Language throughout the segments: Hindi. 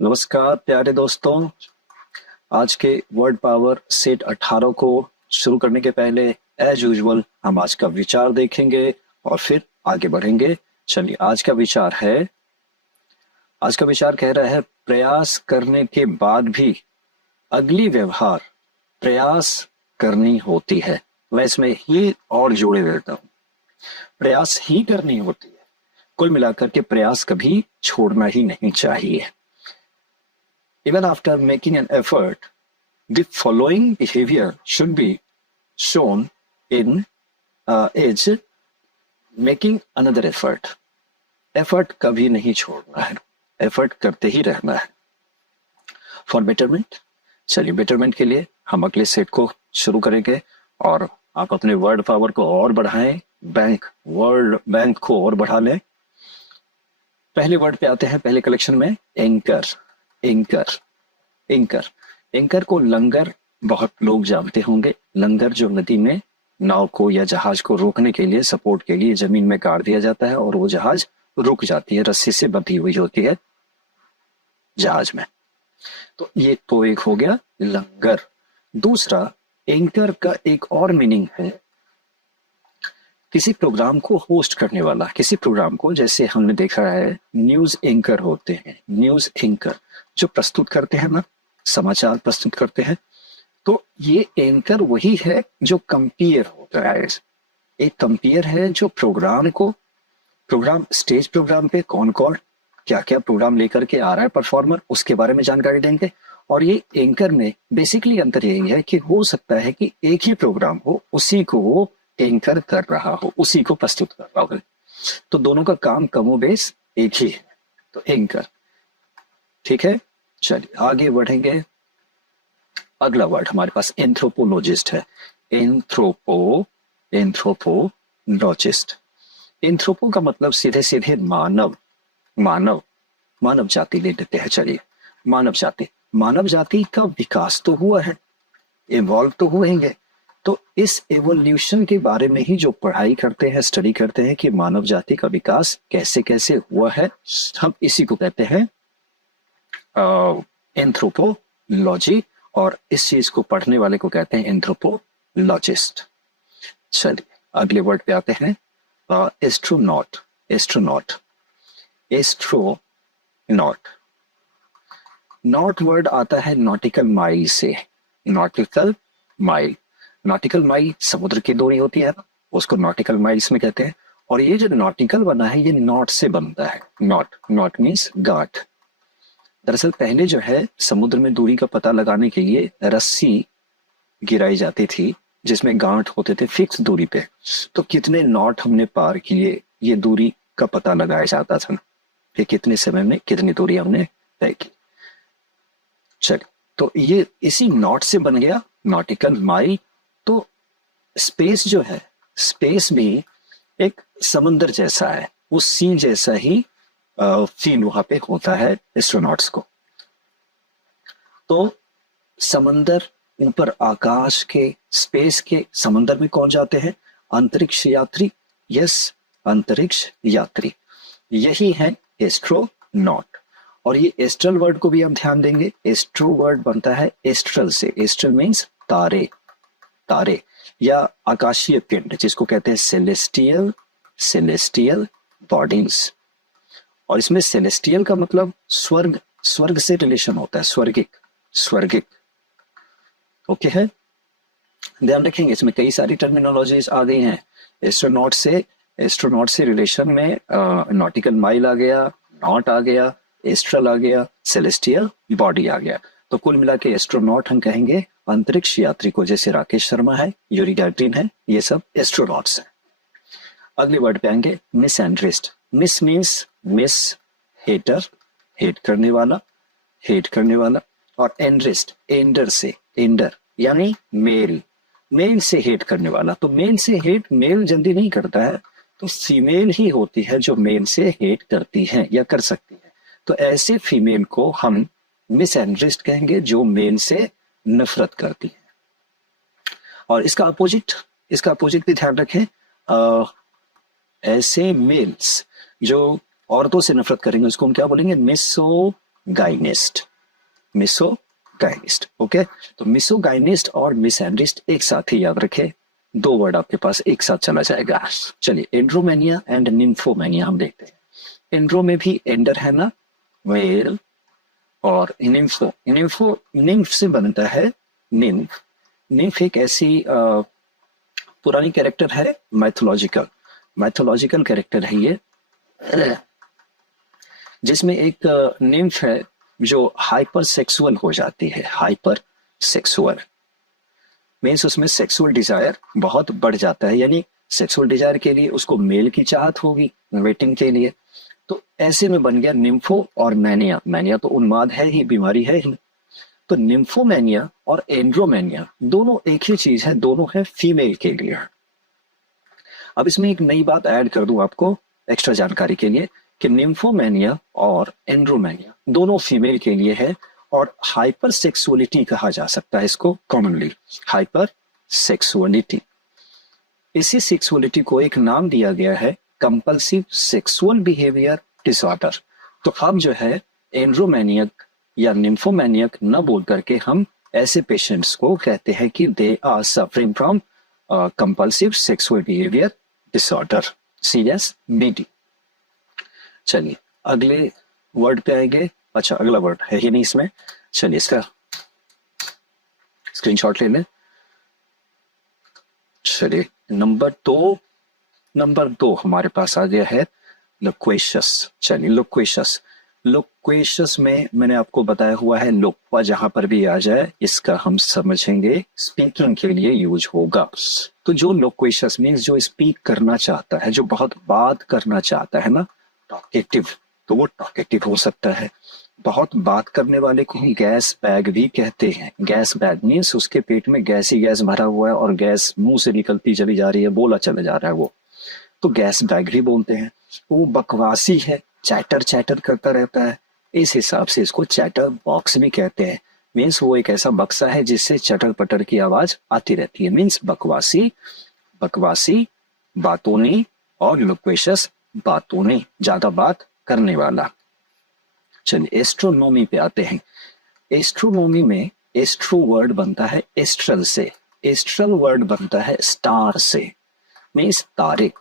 नमस्कार प्यारे दोस्तों। आज के वर्ड पावर सेट 18 को शुरू करने के पहले एज यूजुअल हम आज का विचार देखेंगे और फिर आगे बढ़ेंगे। चलिए, आज का विचार कह रहा है, प्रयास करने के बाद भी अगली व्यवहार प्रयास करनी होती है। मैं इसमें ही और जोड़े देता हूं, प्रयास ही करनी होती है। कुल मिलाकर के प्रयास कभी छोड़ना ही नहीं चाहिए। Even after making an effort, the following behavior should be shown in is making another effort. Effort कभी नहीं छोड़ना है, effort करते ही रहना है। For betterment, चलिए betterment के लिए हम अगले सेट को शुरू करेंगे और आप अपने वर्ड पावर को और बढ़ाएं, वर्ड बैंक को और बढ़ा लें। पहले वर्ड पे आते हैं, पहले कलेक्शन में एंकर। एंकर को लंगर बहुत लोग जानते होंगे। लंगर जो नदी में नाव को या जहाज को रोकने के लिए, सपोर्ट के लिए जमीन में गाड़ दिया जाता है और वो जहाज रुक जाती है, रस्सी से बंधी हुई होती है जहाज में। तो ये तो एक हो गया लंगर। दूसरा, एंकर का एक और मीनिंग है किसी प्रोग्राम को होस्ट करने वाला। किसी प्रोग्राम को, जैसे हमने देखा है न्यूज एंकर होते हैं, न्यूज एंकर जो प्रस्तुत करते हैं ना, समाचार प्रस्तुत करते हैं। तो ये एंकर वही है जो कंपेयर होता है। एक कंपेयर है जो स्टेज प्रोग्राम पे कौन कौन क्या क्या प्रोग्राम लेकर के आ रहा है परफॉर्मर, उसके बारे में जानकारी देंगे। और ये एंकर में बेसिकली अंतर यही है कि हो सकता है कि एक ही प्रोग्राम हो, उसी को वो एंकर कर रहा हो, उसी को प्रस्तुत कर रहा हो। तो दोनों का काम कमोबेश एक ही है, तो एंकर। ठीक है, चलिए आगे बढ़ेंगे। अगला वर्ड हमारे पास एंथ्रोपोलॉजिस्ट है। एंथ्रोपोलॉजिस्ट। एंथ्रोपो का मतलब सीधे सीधे मानव जाति ले लेते हैं। चलिए, मानव जाति का विकास तो हुआ है, इवॉल्व तो हुएंगे। तो इस एवोल्यूशन के बारे में ही जो पढ़ाई करते हैं, स्टडी करते हैं कि मानव जाति का विकास कैसे कैसे हुआ है, हम इसी को कहते हैं एंथ्रोपोलॉजी, और इस चीज को पढ़ने वाले को कहते हैं एंथ्रोपोलॉजिस्ट। चलिए अगले वर्ड पे आते हैं, एस्ट्रोनॉट। नॉट वर्ड आता है नॉटिकल माइल से। नॉटिकल माइल समुद्र की दूरी होती है, उसको नॉटिकल माइल्स में कहते हैं। और ये जो नॉटिकल बना है, ये नॉट से बनता है। नॉट मीन्स गांठ। दरअसल पहले जो है समुद्र में दूरी का पता लगाने के लिए रस्सी गिराई जाती थी जिसमें गांठ होते थे फिक्स दूरी पे। तो कितने नॉट हमने पार किए, ये दूरी का पता लगाया जाता था कि कितने समय में कितनी दूरी हमने तय की। चल, तो ये इसी नॉट से बन गया नॉटिकल माइल। तो स्पेस जो है, स्पेस भी एक समंदर जैसा है, उस सी जैसा ही फील वहां पे होता है एस्ट्रोनॉट्स को। तो समंदर, ऊपर आकाश के, स्पेस के समंदर में कौन जाते हैं? अंतरिक्ष यात्री। यस, अंतरिक्ष यात्री, यही है एस्ट्रोनॉट। और ये एस्ट्रल वर्ड को भी हम ध्यान देंगे। एस्ट्रो वर्ड बनता है एस्ट्रल से। एस्ट्रल मीन्स तारे या आकाशीय पिंड, जिसको कहते हैं सेलेस्टियल बॉडीज। और इसमें सेलेस्टियल का मतलब स्वर्ग से रिलेशन होता है, स्वर्गिक। ओके है, ध्यान रखेंगे। इसमें कई सारी टर्मिनोलॉजीज आ गई हैं। एस्ट्रोनॉट से रिलेशन में नॉटिकल माइल आ गया, नॉट आ गया, एस्ट्रल आ गया, सेलेस्टियल बॉडी आ गया। तो कुल मिला के एस्ट्रोनॉट हम कहेंगे अंतरिक्ष यात्री को, जैसे राकेश शर्मा है, यूरी गैगरिन है, ये सब एस्ट्रोनॉट्स हैं। अगले वर्ड पे आएंगे misandrist. Mis means mis, hater, hate करने वाला। और एंड्रिस्ट, एंडर यानी मेल से हेट करने वाला। तो मेल से हेट मेल जल्दी नहीं करता है, तो फीमेल ही होती है जो मेल से हेट करती है या कर सकती है। तो ऐसे फीमेल को हम मिस एंड्रिस्ट कहेंगे, जो मेल से नफरत करती है। और इसका अपोजिट भी ध्यान रखें। ऐसे मेल्स जो औरतों से नफरत करेंगे, उसको हम क्या बोलेंगे? Misogynist, misogynist. ओके, तो मिसोगाइनिस्ट और मिसएंड्रिस्ट एक साथ ही याद रखे, दो वर्ड आपके पास एक साथ चला जाएगा। चलिए, एंड्रोमेनिया एंड निम्फोमेनिया हम देखते हैं। एंड्रो में भी एंडर है ना, वेल, और निम्फ से बनता है निम्फ। निम्फ एक ऐसी पुरानी कैरेक्टर है, मैथोलॉजिकल कैरेक्टर है ये, जिसमें एक निम्फ है जो हाइपर सेक्सुअल हो जाती है। हाइपर सेक्सुअल मीन्स उसमें सेक्सुअल डिजायर बहुत बढ़ जाता है, यानी सेक्सुअल डिजायर के लिए उसको मेल की चाहत होगी वेटिंग के लिए। तो ऐसे में बन गया निम्फो और मैनिया। मैनिया तो उन्माद है ही, बीमारी है ही। तो निम्फोमेनिया और एंड्रोमेनिया दोनों एक ही चीज है, दोनों है फीमेल के लिए। अब इसमें एक नई बात ऐड कर दूं आपको एक्स्ट्रा जानकारी के लिए कि निम्फोमेनिया और एंड्रोमेनिया दोनों फीमेल के लिए है, और हाइपर सेक्सुअलिटी कहा जा सकता है इसको कॉमनली, हाइपर सेक्सुअलिटी। इसी सेक्सुअलिटी को एक नाम दिया गया है कंपल्सिव सेक्सुअल बिहेवियर डिसऑर्डर। तो हम जो है एंड्रोमेनियक या निम्फोमेनियक न बोल करके हम ऐसे पेशेंट्स को कहते हैं कि they are suffering from compulsive sexual behaviour disorder, CSBD। चलिए अगले वर्ड पे आएंगे। अच्छा, अगला वर्ड है ही नहीं इसमें, चलिए इसका स्क्रीनशॉट ले लें। चलिए नंबर दो हमारे पास आ गया है लोक्वेशियस। चलिए लोक्वेशियस में मैंने आपको बताया हुआ है लोक्वा जहां पर भी आ जाए इसका हम समझेंगे स्पीकिंग के लिए यूज होगा। तो जो लोक्वेशियस मीन्स जो स्पीक करना चाहता है, जो बहुत बात करना चाहता है ना, टॉकेटिव, तो वो टॉकेटिव हो सकता है। बहुत बात करने वाले को हम गैस बैग भी कहते हैं। गैस बैग मीन्स उसके पेट में गैस ही गैस भरा हुआ है और गैस मुंह से निकलती चली जा रही है, बोला चला जा रहा है, वो तो गैस बैग भी बोलते हैं। वो बकवासी है, चैटर करता रहता है, इस हिसाब से इसको चैटर बॉक्स भी कहते हैं। मीन्स वो एक ऐसा बक्सा है जिससे चटर पटर की आवाज आती रहती है। मीन्स बकवासी बातोनी और लोक्वेशियस बातोनी, ज्यादा बात करने वाला। चलिए एस्ट्रोनॉमी पे आते हैं। एस्ट्रोनॉमी में एस्ट्रो वर्ड बनता है एस्ट्रल से, एस्ट्रल वर्ड बनता है स्टार से, मीन्स तारे।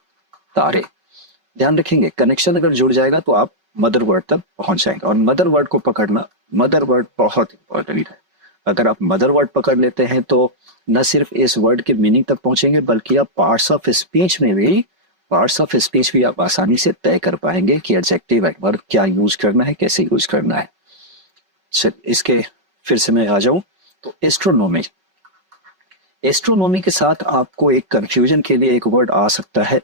ध्यान रखेंगे, कनेक्शन अगर जुड़ जाएगा तो आप मदर वर्ड तक पहुंच जाएंगे, और मदर वर्ड को पकड़ना, मदर वर्ड बहुत इंपॉर्टेंट है। अगर आप मदर वर्ड पकड़ लेते हैं तो न सिर्फ इस वर्ड के मीनिंग तक पहुंचेंगे, बल्कि आप पार्ट्स ऑफ स्पीच भी आप आसानी से तय कर पाएंगे कि एडजेक्टिव एडवर्ब क्या यूज करना है, कैसे यूज करना है। इसके फिर से मैं आ जाऊं तो एस्ट्रोनॉमी के साथ आपको एक कंफ्यूजन के लिए एक वर्ड आ सकता है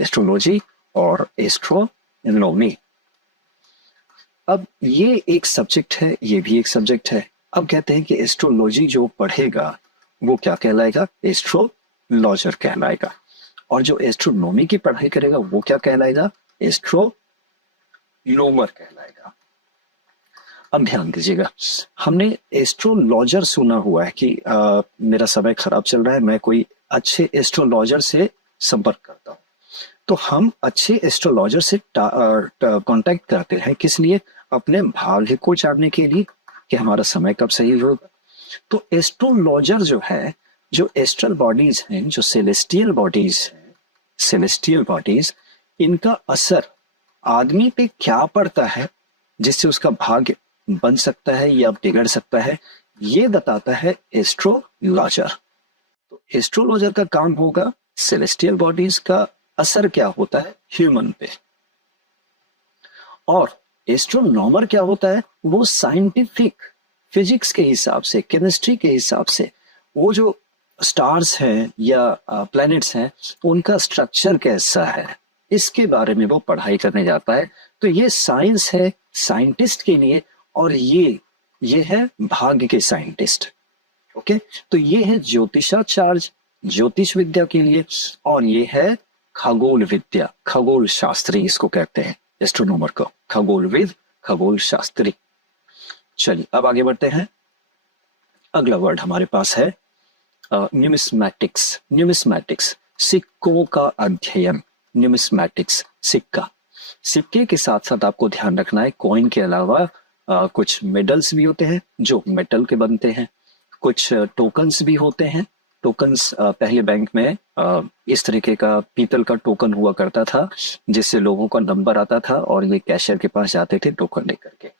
एस्ट्रोलॉजी और एस्ट्रोनॉमी। अब ये एक सब्जेक्ट है, ये भी एक सब्जेक्ट है। अब कहते हैं कि एस्ट्रोलॉजी जो पढ़ेगा वो क्या कहलाएगा, एस्ट्रोलॉजर कहलाएगा, और जो एस्ट्रोनॉमी की पढ़ाई करेगा वो क्या कहलाएगा, एस्ट्रोनॉमर कहलाएगा। अब ध्यान दीजिएगा, हमने एस्ट्रोलॉजर सुना हुआ है कि मेरा समय खराब चल रहा है, मैं कोई अच्छे एस्ट्रोलॉजर से संपर्क करता हूँ। तो हम अच्छे एस्ट्रोलॉजर से कांटेक्ट करते हैं, किस लिए, अपने भाग्य को जानने के लिए कि हमारा समय कब सही होगा। तो एस्ट्रोलॉजर जो है, जो एस्ट्रल बॉडीज हैं, जो सेलेस्टियल बॉडीज, इनका असर आदमी पे क्या पड़ता है जिससे उसका भाग्य बन सकता है या बिगड़ सकता है, ये बताता है एस्ट्रोलॉजर। तो एस्ट्रोलॉजर का काम होगा सेलेस्टियल बॉडीज का असर क्या होता है ह्यूमन पे, और एस्ट्रोनॉमर क्या होता है, वो साइंटिफिक फिजिक्स के हिसाब से, केमिस्ट्री के हिसाब से वो जो स्टार्स हैं या प्लैनेट्स हैं उनका स्ट्रक्चर कैसा है, इसके बारे में वो पढ़ाई करने जाता है। तो ये साइंस है साइंटिस्ट के लिए, और ये है भाग्य के साइंटिस्ट। ओके, तो ये है ज्योतिषाचार्य, ज्योतिष विद्या के लिए, और ये है खगोल विद्या, खगोल शास्त्री इसको कहते हैं, एस्ट्रोनॉमर को खगोलविद, खगोल शास्त्री। चलिए अब आगे बढ़ते हैं। अगला वर्ड हमारे पास है न्यूमिस्मैटिक्स। सिक्कों का अध्ययन, न्यूमिस्मैटिक्स, सिक्का। सिक्के के साथ साथ आपको ध्यान रखना है कॉइन के अलावा कुछ मेडल्स भी होते हैं जो मेटल के बनते हैं, कुछ टोकन्स भी होते हैं। टोकन्स पहले बैंक में इस तरीके का पीतल का टोकन हुआ करता था जिससे लोगों का नंबर आता था और ये कैशियर के पास जाते थे टोकन लेकर के।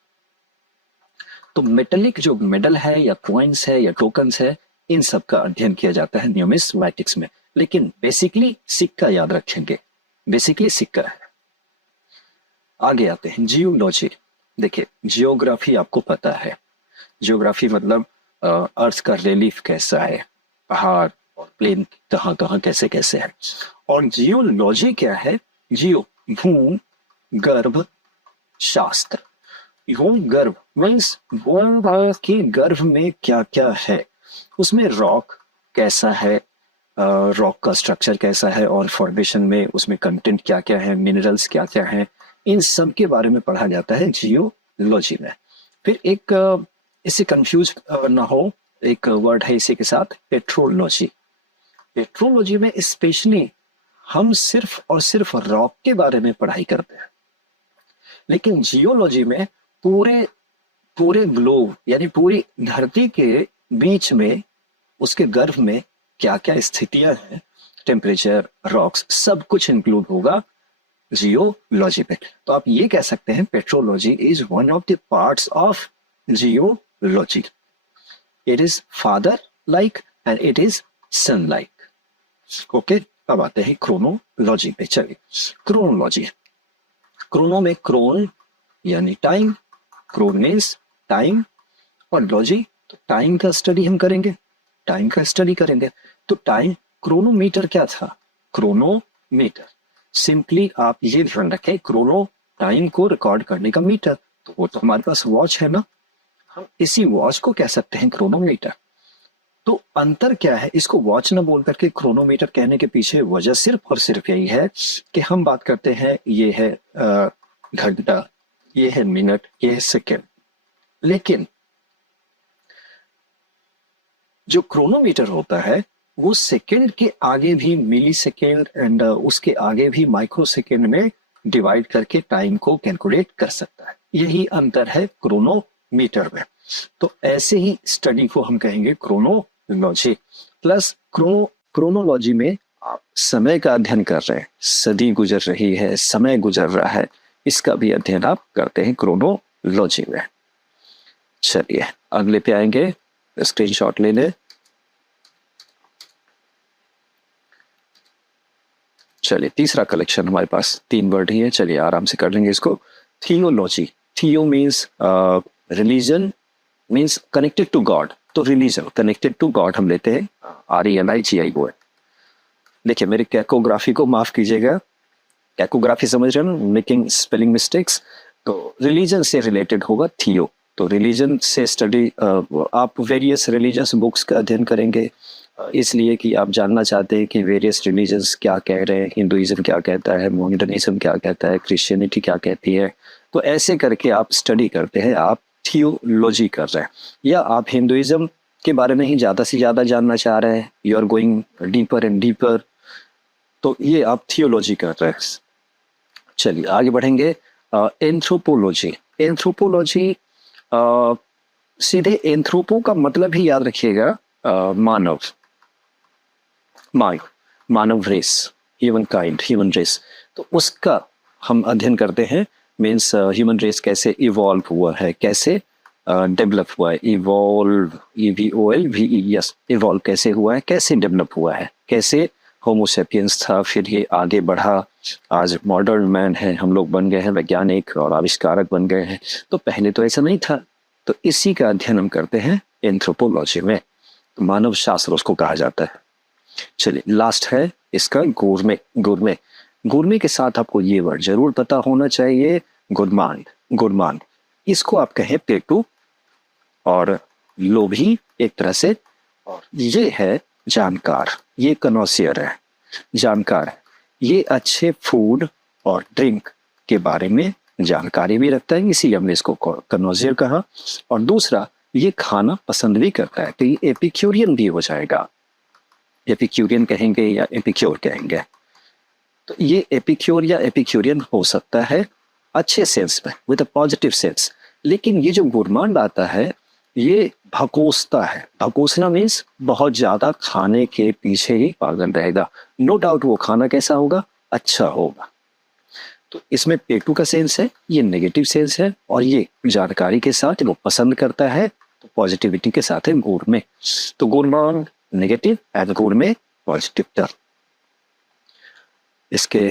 तो मेटेलिक जो मेडल है या कॉइन्स है या टोकन्स है, इन सब का अध्ययन किया जाता है न्यूमिस्मैटिक्स में। लेकिन बेसिकली सिक्का याद रखेंगे, बेसिकली सिक्का है। आगे आते हैं जियोलॉजी। देखिए जियोग्राफी आपको पता है, जियोग्राफी मतलब अर्थ का रिलीफ कैसा है, पहाड़ और प्लेन कहाँ कहाँ कैसे कैसे है। और जियोलॉजी क्या है? जियो भूम गर्भ शास्त्र। भूम गर्भ मीन्स भूम के गर्भ में क्या क्या है, उसमें रॉक कैसा है, रॉक का स्ट्रक्चर कैसा है और फॉर्मेशन में उसमें कंटेंट क्या क्या है, मिनरल्स क्या क्या है, इन सब के बारे में पढ़ा जाता है जियोलॉजी में। फिर एक इससे कंफ्यूज ना हो, एक वर्ड है इसी के साथ, पेट्रोलॉजी। पेट्रोलॉजी में स्पेशली हम सिर्फ और सिर्फ रॉक के बारे में पढ़ाई करते हैं, लेकिन जियोलॉजी में पूरे पूरे ग्लोब यानी पूरी धरती के बीच में, उसके गर्भ में क्या क्या स्थितियां हैं, टेम्परेचर, रॉक्स, सब कुछ इंक्लूड होगा जियोलॉजी पे। तो आप ये कह सकते हैं petrology is one of the parts of geology. It is father like and it is son like. Okay, अब आते हैं क्रोनोलॉजी पे। चलिए क्रोनोलॉजी, क्रोनो में क्रोन यानी टाइम, क्रोन मीन्स टाइम, और लॉजी तो टाइम का स्टडी हम करेंगे, टाइम का स्टडी करेंगे। तो टाइम, क्रोनोमीटर क्या था? क्रोनोमीटर। सिंपली आप ये ध्यान रखें, क्रोनो टाइम को रिकॉर्ड करने का मीटर, तो वो तो हमारे पास वॉच है ना, हम इसी वॉच को कह सकते हैं क्रोनोमीटर। तो अंतर क्या है? इसको वॉच ना बोल करके क्रोनोमीटर कहने के पीछे वजह सिर्फ और सिर्फ यही है कि हम बात करते हैं ये है घंटा, ये है मिनट, ये है सेकेंड, लेकिन जो क्रोनोमीटर होता है वो सेकेंड के आगे भी मिली सेकेंड एंड उसके आगे भी माइक्रो सेकेंड में डिवाइड करके टाइम को कैलकुलेट कर सकता है। यही अंतर है क्रोनोमीटर में। तो ऐसे ही स्टडी को हम कहेंगे क्रोनोलॉजी। प्लस क्रोनोलॉजी में आप समय का अध्ययन कर रहे हैं, सदी गुजर रही है, समय गुजर रहा है, इसका भी अध्ययन आप करते हैं क्रोनोलॉजी में। चलिए अगले पे आएंगे, स्क्रीनशॉट ले ले। चलिए तीसरा कलेक्शन हमारे पास 3 वर्ड ही है, चलिए आराम से कर लेंगे इसको। Theology, theo means religion, means connected to God, तो रिलीजन कनेक्टेड टू गॉड हम लेते हैं RELIGIO। देखिए मेरे कैकोग्राफी को माफ कीजिएगा, कैकोग्राफी समझ रहे हैं ना, मेकिंग स्पेलिंग मिस्टेक्स। तो रिलीजन से रिलेटेड होगा थियो। तो रिलीजन से स्टडी आप वेरियस रिलीजियस बुक्स का अध्ययन करेंगे, इसलिए कि आप जानना चाहते हैं कि वेरियस रिलीजन्स क्या कह रहे हैं, हिंदुइज्म क्या कहता है, मोहम्मडनिज्म क्या कहता है, क्रिश्चियनिटी क्या कहती है। तो ऐसे करके आप स्टडी करते हैं, आप थियोलॉजी कर रहे हैं। या आप हिंदुइज्म के बारे में ही ज़्यादा से ज़्यादा जानना चाह रहे हैं, you are going deeper and deeper, तो ये आप थियोलॉजी कर रहे हैं। चलिए आगे बढ़ेंगे। एंथ्रोपोलॉजी, एंथ्रोपोलॉजी सीधे एंथ्रोपो का मतलब ही याद रखिएगा, मानव, मानव race, human kind, human race. तो उसका हम अध्ययन करते हैं, मीन्स ह्यूमन रेस कैसे इवॉल्व हुआ है, कैसे डेवलप हुआ है, इवॉल्व, EVOLVE, यस, इवॉल्व कैसे हुआ है, कैसे डेवलप हुआ है, कैसे होमोसेपियंस था, फिर ये आगे बढ़ा, आज मॉडर्न मैन है, हम लोग बन गए हैं वैज्ञानिक और आविष्कारक बन गए हैं। तो पहले तो ऐसा नहीं था, तो इसी का अध्ययन हम करते हैं एंथ्रोपोलॉजी में, तो मानव शास्त्र उसको कहा जाता है। चलिए लास्ट है इसका गुरमे, गुरमे, गुरमे के साथ आपको ये वर्ड जरूर पता होना चाहिए, गुरमान, गुरमान, इसको आप कहें पेटू और लोभी एक तरह से, और ये है जानकार, ये कनोसियर है, जानकार, ये अच्छे फूड और ड्रिंक के बारे में जानकारी भी रखता है, इसीलिए हमने इसको कनोसियर कहा। और दूसरा, ये खाना पसंद भी करता है, तो ये एपिक्यूरियन भी हो जाएगा, एपिक्यूरियन कहेंगे या एपिक्योर कहेंगे। तो ये एपिक्योर या एपिक्यूरियन हो सकता है अच्छे सेंस में, विद अ पॉजिटिव सेंस। लेकिन ये जो गुरमांड आता है ये भकोसता है। भकोसना मीन्स बहुत ज्यादा खाने के पीछे ही पागल रहेगा। नो डाउट वो खाना कैसा होगा, अच्छा होगा। तो इसमें पेटू का सेंस है, ये नेगेटिव सेंस है, और ये जानकारी के साथ वो पसंद करता है, तो पॉजिटिविटी के साथ है गुड़ में। तो गुरमांड नेगेटिव एंड गुड़ में पॉजिटिव टर्म। इसके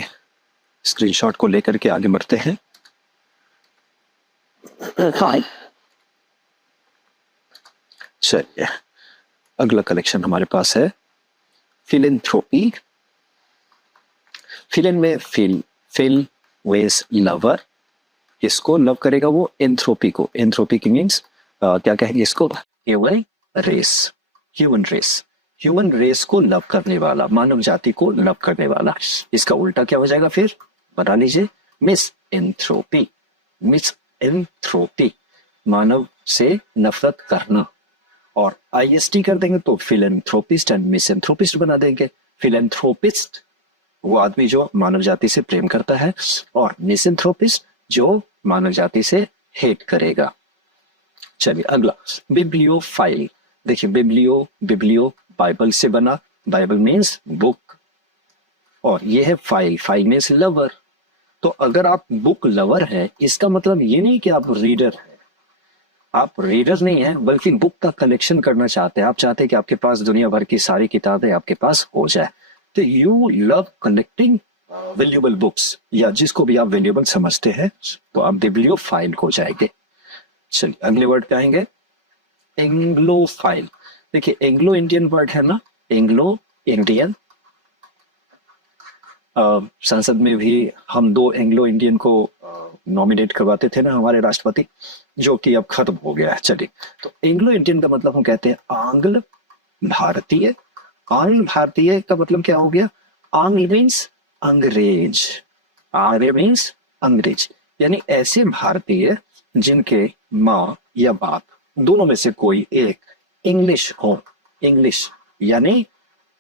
स्क्रीनशॉट को लेकर के आगे बढ़ते हैं। चलिए अगला कलेक्शन हमारे पास है फिलेंथ्रोपी। फिलन में फिल वेस लवर, इसको लव करेगा वो एंथ्रोपी को। एंथ्रोपी की मीन्स क्या कहेंगे इसको, human race. Human race, human race को लव करने वाला, मानव जाति को लव करने वाला। इसका उल्टा क्या हो जाएगा फिर, बता लीजिए, मिस एंथ्रोपी। मिस एंथ्रोपी, मानव से नफरत करना। और आईएसटी कर देंगे तो फिलेंथ्रोपिस्ट एंड मिसएंथ्रोपिस्ट बना देंगे। फिलेंथ्रोपिस्ट वो आदमी जो मानव जाति से प्रेम करता है, और मिसएंथ्रोपिस्ट जो मानव जाति से हेट करेगा। चलिए अगला बिब्लियोफाइल। देखिए बिब्लियो बाइबल से बना, बाइबल मीन्स बुक, और ये है फाइल, फाइल मीन्स लवर। तो अगर आप बुक लवर हैं, इसका मतलब ये नहीं कि आप रीडर हैं। आप रीडर नहीं है, बल्कि बुक का कलेक्शन करना चाहते हैं। आप चाहते हैं कि आपके पास दुनिया भर की सारी किताबें आपके पास हो जाए। तो you love collecting valuable books, या जिसको भी आप वैल्यूएबल समझते हैं, तो आप बिब्लियोफाइल हो जाएंगे। चलिए अगले वर्ड पे आएंगे, एंग्लोफाइल। देखिए एंग्लो इंडियन वर्ड है ना, एंग्लो इंडियन। संसद में भी हम 2 एंग्लो इंडियन को नॉमिनेट करवाते थे ना हमारे राष्ट्रपति, जो कि अब खत्म हो गया है। चलिए, तो एंग्लो इंडियन का मतलब हम कहते हैं आंग्ल भारतीय। आंग्ल भारतीय का मतलब क्या हो गया, आंग्ल मीन्स अंग्रेज, आर्य मीन्स अंग्रेज, यानी ऐसे भारतीय जिनके माँ या बाप दोनों में से कोई एक इंग्लिश हो। इंग्लिश यानी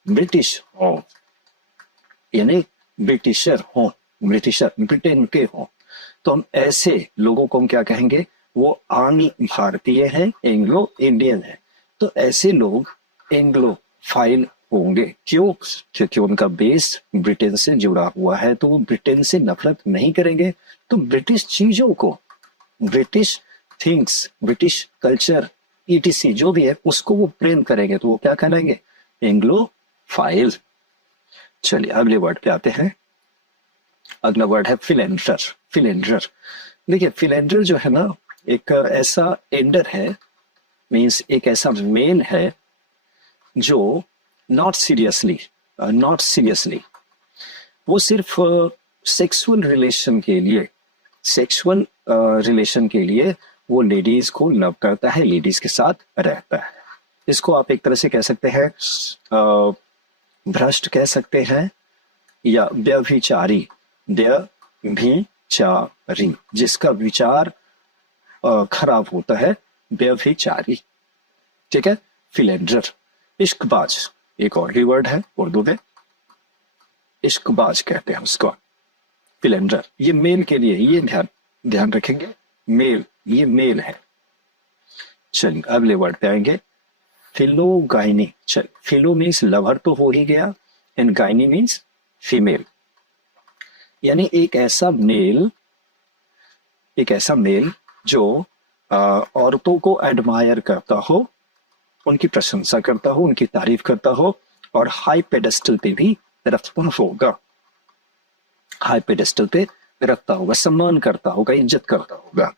ब्रिटिश हो, यानी ब्रिटिशर हो, ब्रिटिशर ब्रिटेन के हो। तो हम ऐसे लोगों को हम क्या कहेंगे, वो आंग्ल भारतीय हैं, एंग्लो इंडियन है। तो ऐसे लोग एंग्लो फाइल होंगे। क्यों, क्योंकि उनका बेस ब्रिटेन से जुड़ा हुआ है, तो वो ब्रिटेन से नफरत नहीं करेंगे। तो ब्रिटिश चीजों को, British things, British culture, etc जो भी है, उसको वो प्रेम करेंगे। तो वो क्या कहलाएंगे, एंग्लो फाइल। चलिए अगले वर्ड पे आते हैं। अगला वर्ड है फिलेंडर। फिलेंडर, देखिए फिलेंडर जो है ना, एक ऐसा एंडर है, मीन्स एक ऐसा मेल है जो नॉट सीरियसली वो सिर्फ सेक्सुअल रिलेशन के लिए, सेक्सुअल रिलेशन के लिए वो लेडीज को लव करता है, लेडीज के साथ रहता है। इसको आप एक तरह से कह सकते हैं भ्रष्ट कह सकते हैं, या व्यभिचारी, व्यभिचारी, जिसका विचार खराब होता है, व्यभिचारी। ठीक है, फिलेंडर। इश्कबाज एक और ही वर्ड है उर्दू में, इश्कबाज कहते हैं उसको। फिलेंडर ये मेल के लिए, ये ध्यान रखेंगे, मेल, ये मेल है। चलिए अगले वर्ड पे आएंगे, फिलोगाइनी। चल, फिलो मीन्स लवर तो हो ही गया, एंड गाइनी मीन्स फीमेल, यानी एक ऐसा मेल जो औरतों को एडमायर करता हो, उनकी प्रशंसा करता हो, उनकी तारीफ करता हो, और हाई पेडेस्टल पे भी रखता होगा, हाई पेडेस्टल पे रखता होगा, सम्मान करता होगा, इज्जत करता होगा।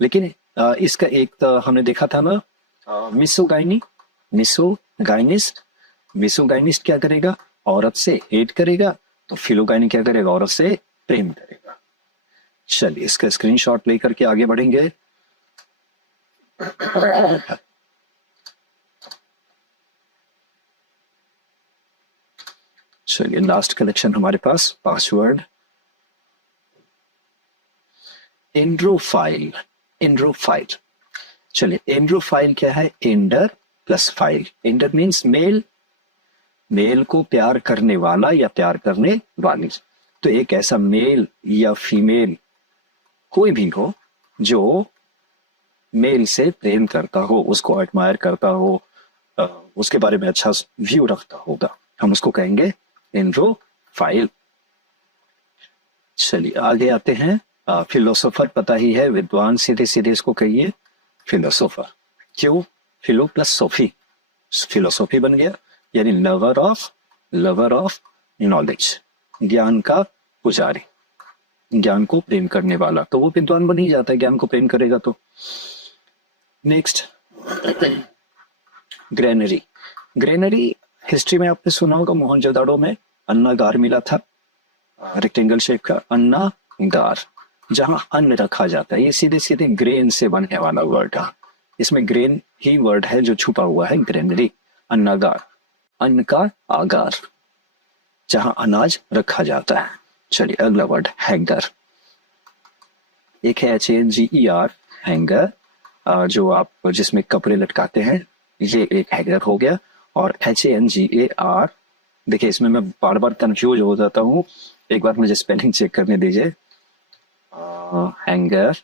लेकिन इसका एक तो हमने देखा था ना, मिसोगाइनी, मिसोगाइनिस्ट। मिसोगाइनिस्ट क्या करेगा, औरत से हेट करेगा, तो फिलोगाइनी क्या करेगा, औरत से प्रेम करेगा। चलिए इसका स्क्रीनशॉट लेकर के आगे बढ़ेंगे। चलिए लास्ट कलेक्शन हमारे पास, पासवर्ड एंड्रोफाइल। एंड्रोफाइल, चलिए एंड्रोफाइल क्या है, andr plus phile. Andr means male, male को प्यार करने वाला या प्यार करने वाली। तो एक ऐसा मेल या फीमेल कोई भी हो जो मेल से प्रेम करता हो, उसको एडमायर करता हो, उसके बारे में अच्छा व्यू रखता होगा, हम उसको कहेंगे एंड्रोफाइल। चलिए आगे आते हैं। फिलोसोफर पता ही है, विद्वान, सीधे सीधे इसको कहिए फिलोसोफर। क्यों? फिलो प्लस सोफी, फिलोसोफी बन गया, यानी लवर ऑफ नॉलेज, ज्ञान का पुजारी, ज्ञान को प्रेम करने वाला, तो वो विद्वान बन ही जाता है ज्ञान को प्रेम करेगा तो। Next, granary. ग्रेनरी हिस्ट्री में आपने सुना होगा, मोहनजोदाड़ो में अन्नागार मिला था, रेक्टेंगल शेप का अन्नागार, जहां अन्न रखा जाता है। ये सीधे सीधे ग्रेन से बनने वाला वर्ड है, इसमें ग्रेन ही वर्ड है जो छुपा हुआ है। ग्रेनरी, अन्नागार, अन्न का आगार, जहां अनाज रखा जाता है। चलिए अगला वर्ड हैंगर। एक है HANGER, हैंगर, जो आप जिसमें कपड़े लटकाते हैं, ये एक हैंगर हो गया। और HANGAR, देखिए इसमें मैं बार बार कंफ्यूज हो जाता हूँ, एक बार मुझे स्पेलिंग चेक करने दीजिए। हैंगर,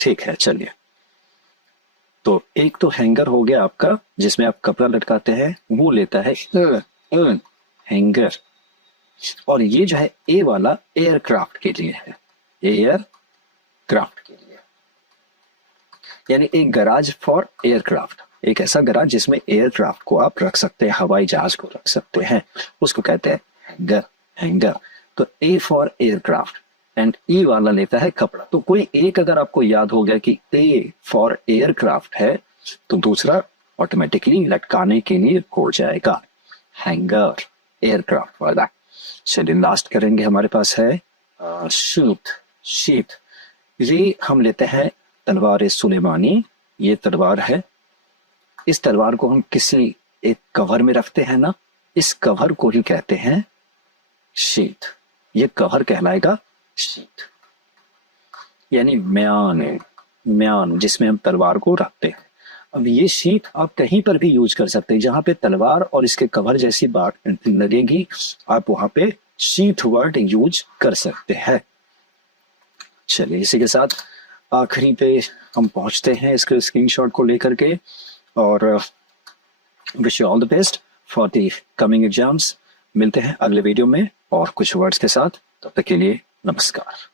ठीक है। चलिए, तो एक तो हैंगर हो गया आपका जिसमें आप कपड़ा लटकाते हैं, वो लेता है हैंगर। और ये जो है ए वाला एयरक्राफ्ट के लिए है, एयरक्राफ्ट के लिए, यानी एक गराज फॉर एयरक्राफ्ट, एक ऐसा गराज जिसमें एयरक्राफ्ट को आप रख सकते हैं, हवाई जहाज को रख सकते हैं, उसको कहते हैं हैंगर। हैंगर, तो ए फॉर एयरक्राफ्ट एंड ई वाला लेता है कपड़ा। तो कोई एक अगर आपको याद हो गया कि ए फॉर एयरक्राफ्ट है, तो दूसरा ऑटोमेटिकली लटकाने के लिए हो जाएगा हैंगर, एयरक्राफ्ट वाला। चलिए लास्ट करेंगे, हमारे पास है शीथ। शीथ, ये हम लेते हैं तलवार सुलेमानी, ये तलवार है, इस तलवार को हम किसी एक कवर में रखते हैं ना, इस कवर को ही कहते हैं शीथ, ये कवर कहलाएगा शीथ, यानी म्यान जिसमें हम तलवार को रखते हैं। अब ये शीथ आप कहीं पर भी यूज कर सकते हैं, जहां पे तलवार और इसके कवर जैसी बात लगेगी, आप वहां पे शीथ वर्ड यूज कर सकते हैं। चलिए इसी के साथ आखिरी पे हम पहुंचते हैं इसके स्क्रीनशॉट को लेकर के, और wish you all the best for the coming exams. मिलते हैं अगले वीडियो में और कुछ वर्ड्स के साथ, तब तक के लिए नमस्कार।